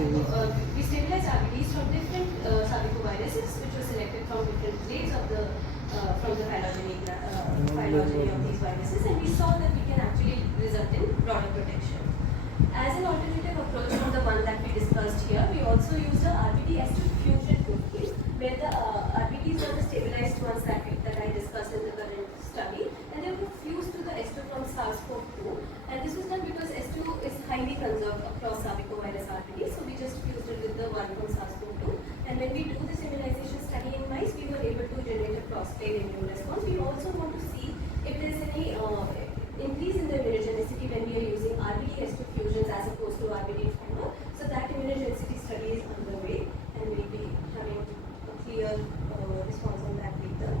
we stabilized RBDs from different sarcoviruses, which were selected from different grades of the from the phylogeny of these viruses, and we saw that we can actually result in broader protection. As an alternative approach from the one that we discussed here, we also used the RBD-S2 fusion technique, where the RBDs were the stabilized ones that I discussed in the current study, and they were fused to the S2 from SARS-CoV-2. And this was done because S2 is highly conserved across sarcovirus RBDs, so we just fused it with the one from SARS-CoV-2. And when we do this immunization study in mice, we were able to generate a cross-strain immune response. We also want to see if there is any increase in the immunogenicity when we are using RBD-S2 fusions as opposed to RBD primer. So that immunogenicity study is underway, and we'll be having a clear response on that later.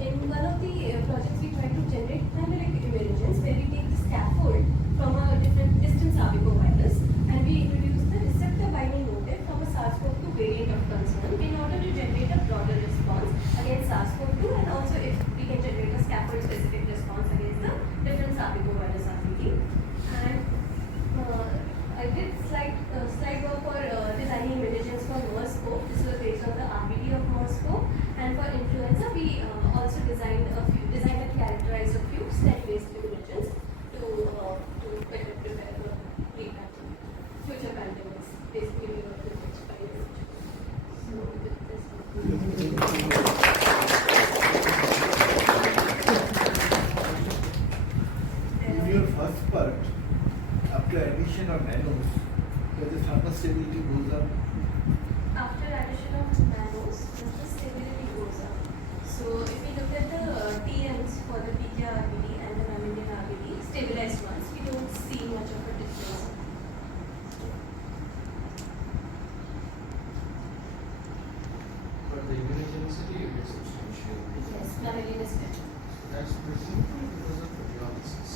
In one of the projects, we try to generate chimeric immunogens, where we take the scaffold from a different distant sarcovirus, and we introduce the receptor binding motif from a SARS-CoV-2 variant of concern in order to generate a broader response against SARS-CoV-2, and also if we can generate a scaffold-specific response against the different sarcovirus RBD. And I did slide work for designing immunogens for MERS-CoV. This was based on the RBD of MERS-CoV. And for influenza, we also designed and characterized a few stem-based immunogens to better prepare for future pandemics, basically we were the next 5 years. So with this. In your first part, after addition of nanos, where the thermal stability goes up. After addition of nanos, the stability goes up. So if we look at the TMs for the PK RBD and the mammalian RBD, stabilized ones, we don't see much of a difference. But the immunogenicity is substantial. Yes, mammalian is better. That's presumably because of proteolysis.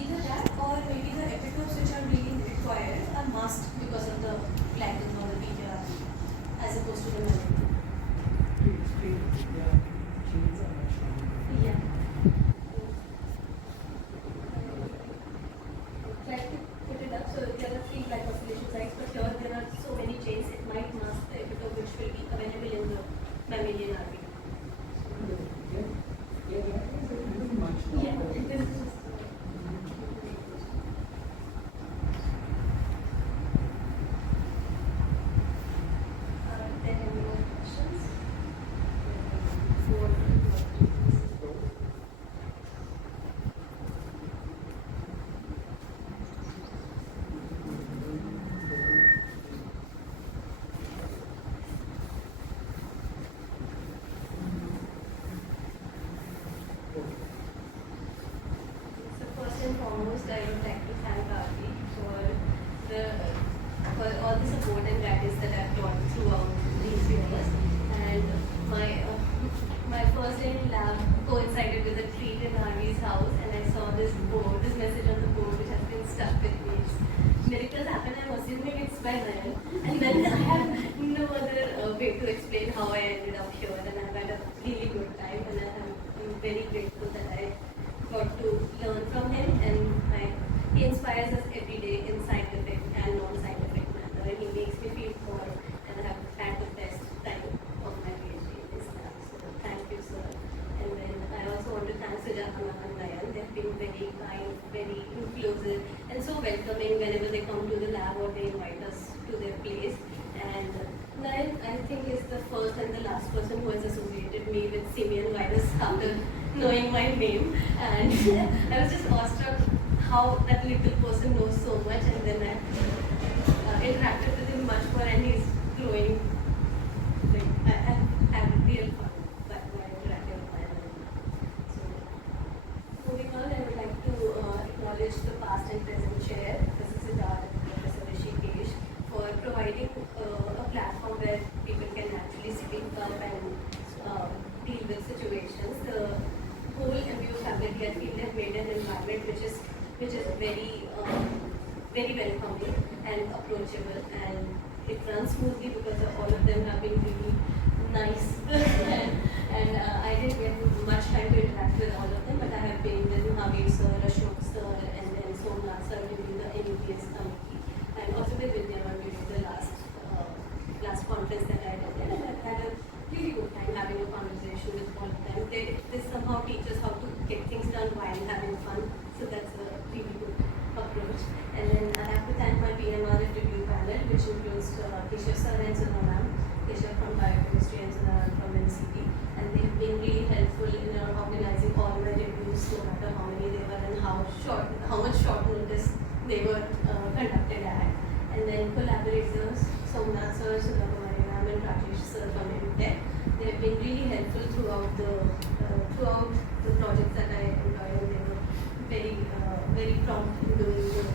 Either that or maybe the epitopes which are really required are masked because of the glycan or the PK RBD as opposed to the mammalian. Yeah. Try to put it up. So there are 3 glycosylation sites, but here there are so many chains, it might mask the epitope which will be available in the mammalian RBD. Yeah, this is just there any more questions? So first and foremost, I would like to thank Aarti for all the support and guidance that I've got throughout these years. And my first day in lab coincided with a treat in Aarti's house, and I saw this message on the board, which has been stuck with me. Miracles happen. I'm assuming it's by Nayan, and then I have no other way to explain how I ended up here, and I've had a really good time, and I'm very grateful that I got to learn from him, and he inspires us every day in scientific and non-scientific manner, and he makes me feel more, and I have had the best time of my PhD in this lab. So thank you, sir. And then I also want to thank Sujata and Nayan. They've been very kind, very inclusive, and so welcoming whenever they come to the lab or they invite us to their place. And Nayan, I think, is the first and the last person who has associated me with simian virus after knowing my name, and I was just awestruck how that little person knows so much, and then I interacted with him much more, and he's growing. Like, I had real fun while interacting with my learning. So, moving on, I would like to acknowledge the past and present chair, Professor Siddharth and Professor Rishikesh, for providing a platform where people can actually speak up and deal with situations. The whole MBO faculty, I feel, have made an environment which is very welcoming and approachable, and it runs smoothly because all of them have been really nice. and I didn't get much time to interact with all of them, but I have been with Mahavir sir, Ashok sir, and then Somnath sir during the NUPS committee, and also with Vidyavan during the last Somnath sir, Sudha Kumari ma'am, and Rajesh sir from Tech. They have been really helpful throughout the projects that I enjoyed, and they were very prompt in doing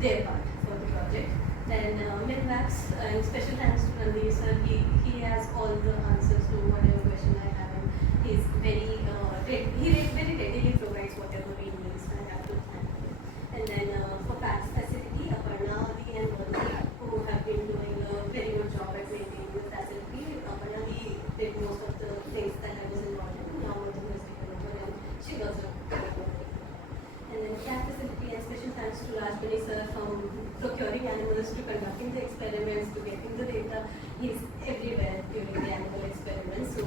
their part for the project. Then Minvax, and special thanks to Randeep sir. He has all the answers to whatever question I have, and he's very very readily provides whatever we need. So I have to thank him. And then for PATS facility, Aparna, Adi, and Murli, who have been doing a very good job at maintaining the facility. Aparna Adi did most of the things that I was involved in. Now Murli has taken over, and she also took over. And then CAT facility, and special thanks to Rajmani sir from procuring animals to conducting the experiments to getting the data. He's everywhere during the animal experiments, so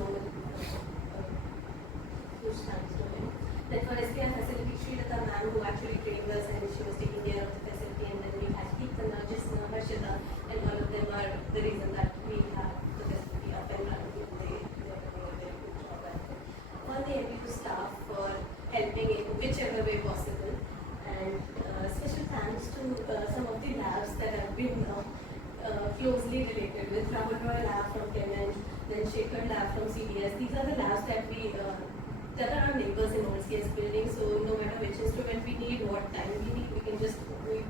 huge thanks to him. Then for SKR facility, Srilata ma'am, who actually trained us, and she was taking care of the facility, and then we had Keetana, Jisna, Harshita, and all of them are the reason that we have the facility up and running. They are doing a very good job at it. All the MBU staff for helping in whichever way possible. And special thanks to some of the labs that have been closely related with Rahul Roy lab from Clement, then Shekhar lab from CDS. These are the labs that that are our neighbors in Old CS building. So no matter which instrument we need, what time we need, we can just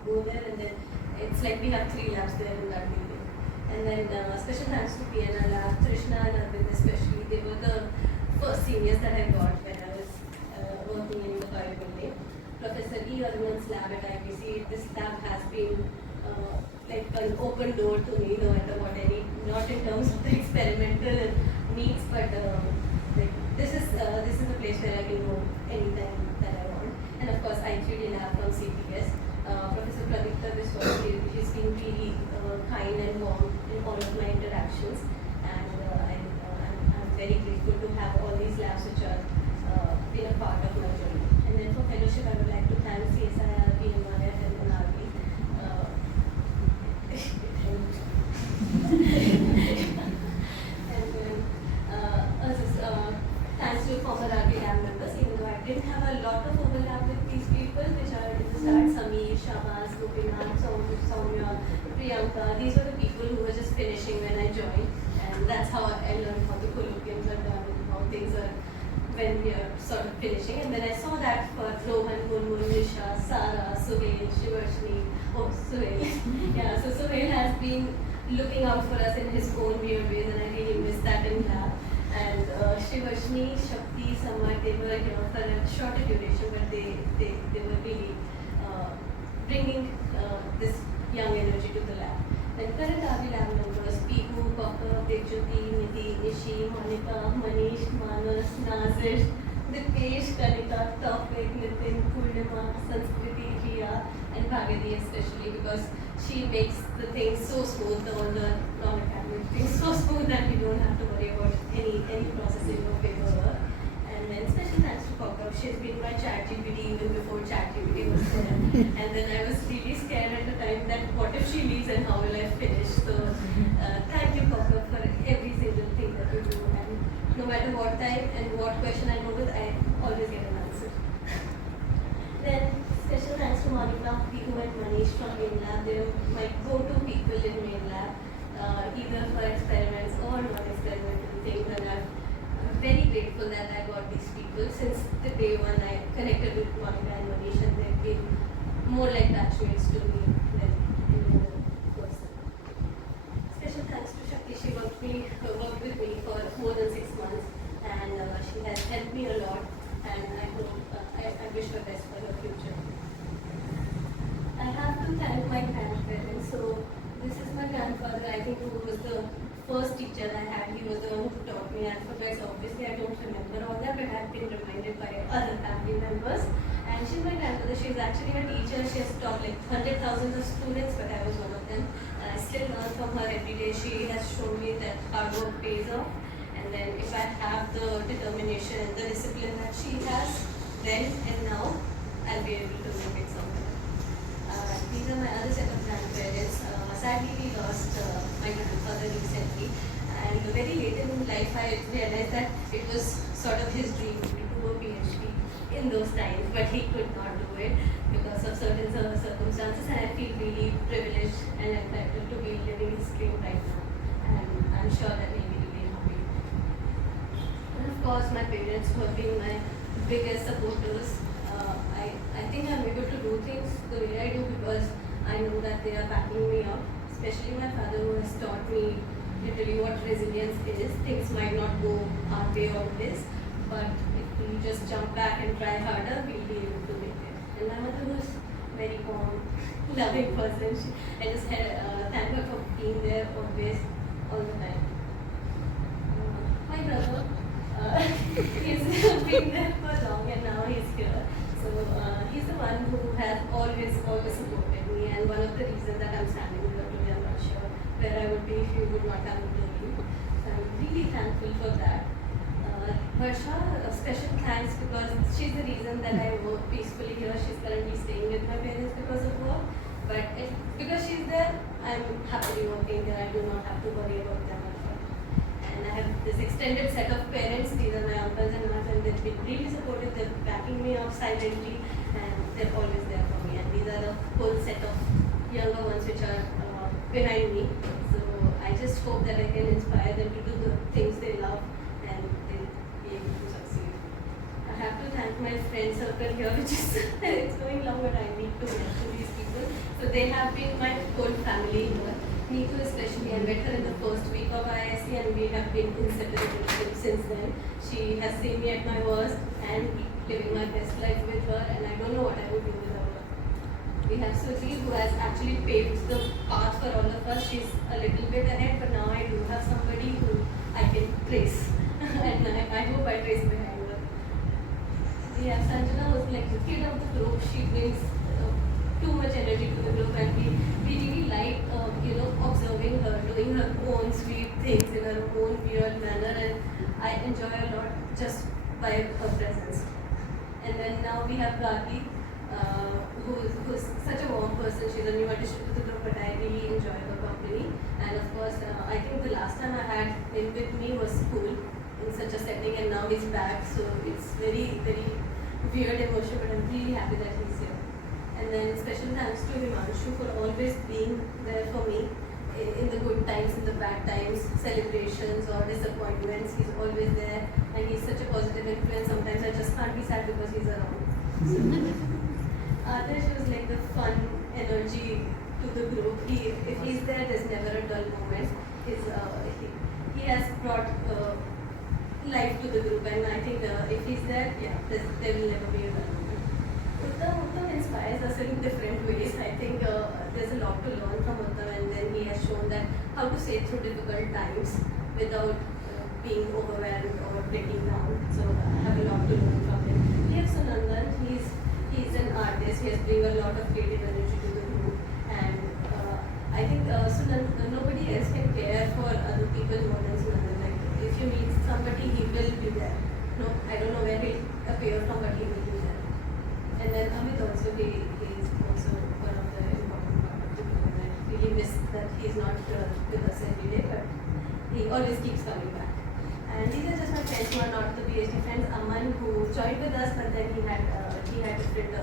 go there, and then it's like we have 3 labs there in that building. And then special thanks to PNR lab, Trishna and Arvind especially. They were the first seniors that I got when I was working in the bio building. Professor E. Arvind's lab at IBC, this lab has been like an open door to me, no matter what I need, not in terms of the experimental needs, but like this is a place where I can go anytime that I want. And of course, I3D lab from CPS. Professor Pravikta Biswas, he's been really kind and warm in all of my interactions, and I'm very grateful to have all these labs which are been a part of my journey. And then for fellowship, I would like to thank CSIR, PMRF, and NRB. And then thanks to former RB lab members, even though I didn't have a lot of overlap with these people, which are in the start, Sameer, Shabaz, Gopinath, Soumya, Priyanka. These were the people who were just finishing when I joined, and that's how I learned how the colloquiums are done, how things are when we are sort of finishing. And then I saw that for Rohan, Murmur, Nisha, Sara, Suhail, Shivashni, Suhail. Yeah, so Suhail has been looking out for us in his own weird ways, and I really miss that in lab. And Shivashni, Shakti, Samar, they were here for a shorter duration, but they were really bringing this young energy to the lab. Then current RV lab members, Pihu, Kokka, Devjyoti, Nidhi, Nishi, Monica, Manish, Manas, Nazir, Dipesh, Kanika, Tawfiq, Nitin, Purnima, Sanskriti, Jia, and Bhagadi especially, because she makes the things so smooth, all the non-academic things so smooth that we don't have to worry about any processing or paperwork. And then special thanks to Kokka. She's been my ChatGPT even before ChatGPT was there. And then I was really scared at the time that what if she leaves and how will I finish? So thank you, Kokka, for every single thing that you do. And no matter what time and what question I go with, I always get an answer. Then special thanks to Monica, Pihu, and Manish from Main Lab. They're my go-to people in Main Lab, either for experiments or non-experimental things. And I'm very grateful that I got these people since the day one I connected with Monica and Manish, and they've been more like batchmates to me than any other person. Special thanks to Shakti. She worked with me for more than 6 months, and she has helped me a lot, and I wish her best for her future. I have to thank my grandparents. So this is my grandfather, I think, who was the first teacher I had. He was the one who taught me alphabets. Obviously, I don't remember all that, but I've been reminded by other family members. And she's my grandmother. She's actually a teacher. She has taught like hundreds of thousands of students, but I was one of them. And I still learn from her every day. She has shown me that hard work pays off. And then if I have the determination and the discipline that she has, then and now, I'll be able to make it somewhere. These are my other set of grandparents. Sadly, we lost my grandfather recently, and very late in life I realized that it was sort of his dream to do a PhD in those times, but he could not do it because of certain circumstances, and I feel really privileged and entitled to be living his dream right parents who have been my biggest supporters. I think I'm able to do things the way I do because I know that they are backing me up. Especially my father, who has taught me literally what resilience is. Things might not go our way always, but if we just jump back and try harder, we'll be able to make it. And my mother was very warm, loving person. I just thank her for being there always, all the time. My brother, he's been there for long and now he's here. So he's the one who has always supported me, and one of the reasons that I'm standing here today, I'm not sure where I would be if you would not have known me. So I'm really thankful for that. Varsha, a special thanks because she's the reason that I work peacefully here. She's currently staying with my parents because of work, but because she's there, I'm happily working there. I do not have to worry about them at all. And I have this extended set of parents. These are my uncles and aunts, and they've been really supportive. They're backing me up silently, and they're always there for me. And these are the whole set of younger ones which are behind me. So I just hope that I can inspire them to do the things they love, and they'll be able to succeed. I have to thank my friend circle here, which is it's going long, but I need to mention these people. So they have been my whole family here. Neetu especially, I met her in the first week of IISc and we have been inseparable since then. She has seen me at my worst and living my best life with her, and I don't know what I would do without her. We have Suji, who has actually paved the path for all of us. She's a little bit ahead, but now I do have somebody who I can trace and I hope I trace behind her. We have Sanjana, who's like the kid of the group. She brings too much energy to the group, and we really like observing her doing her own sweet things in her own weird manner, and I enjoy a lot just by her presence. And then now we have Gati, who's such a warm person. She's a new addition to the group, but I really enjoy her company. And of course, I think the last time I had him with me was school in such a setting, and now he's back, so it's very weird emotion, but I'm really happy that he's here. And then special thanks to Himanshu for always being there for me in the good times, in the bad times, celebrations or disappointments. He's always there, and he's such a positive influence. Sometimes I just can't be sad because he's around. So, Adarsh was like the fun energy to the group. If he's there, there's never a dull moment. He has brought life to the group, and I think if he's there, there will never be a dull moment. Uttam inspires us in different ways. I think there's a lot to learn from Uttam, and then he has shown that how to say through difficult times without being overwhelmed or breaking down. So I have a lot to learn from him. We have Sunandan. He's an artist. He has bring a lot of creative energy to the group, and I think nobody else can care for other people more than Sunandan. Like if you meet somebody, he will be there. No, I don't know where he'll appear from, but he will be there. And then Amit also, he is also one of the important part of the group, and I really miss that he's not with us every day, but he always keeps coming back. And these are just my friends who are not the PhD friends. Aman, who joined with us, but then he had different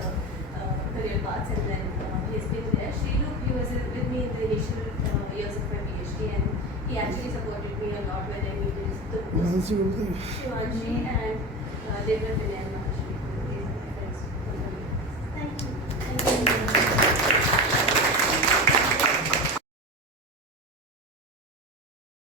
career paths, and then he's been there. Shrilu, he was with me in the initial years of my PhD, and he actually supported me a lot when I needed the most. Shivanshi and Devra Vinay.